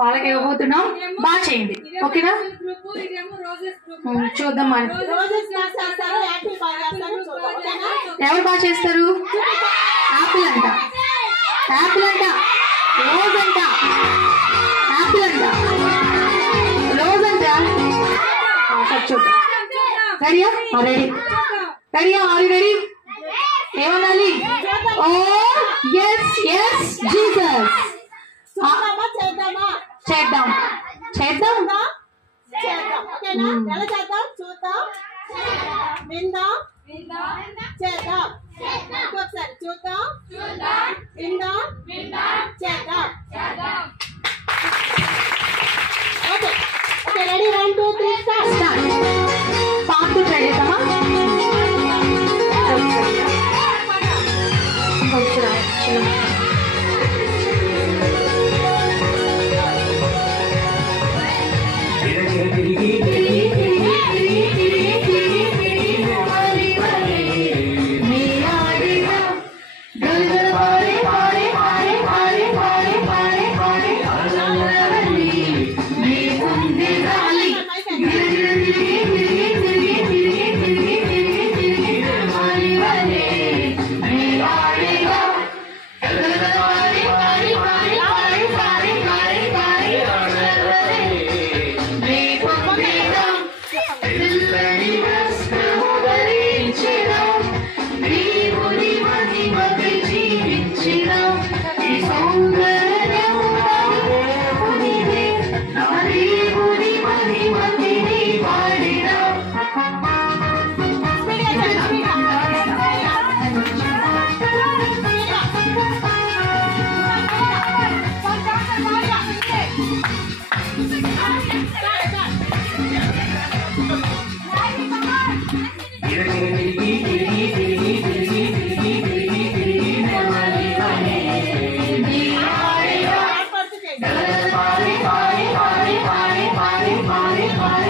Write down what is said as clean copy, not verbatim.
వాళ్ళకి ఇవ్వబోతున్నాం. బాగా చేయండి, ఓకేనా? చూద్దాం మరి ఎవరు బాగా చేస్తారు. యాపిల్ అంట, యాపిల్ అంట, రోజ్ అంట, యాపిల్ అంట, రోజ్ అంట. చూద్దాం. రెడీయా? రెడీ, రెడీయా? Are you ready? ఏమనాలి? Oh yes yes Jesus. చేద్దాం, చేద్దాం, ఎలా చేద్దాం? చూద్దాం, విందాం, చేద్దాం. ఇంకొకసారి చూద్దాం, విందాం, చేద్దాం. Okay okay, ready? 1 2 3 start. Part try చేద్దామా? Bye.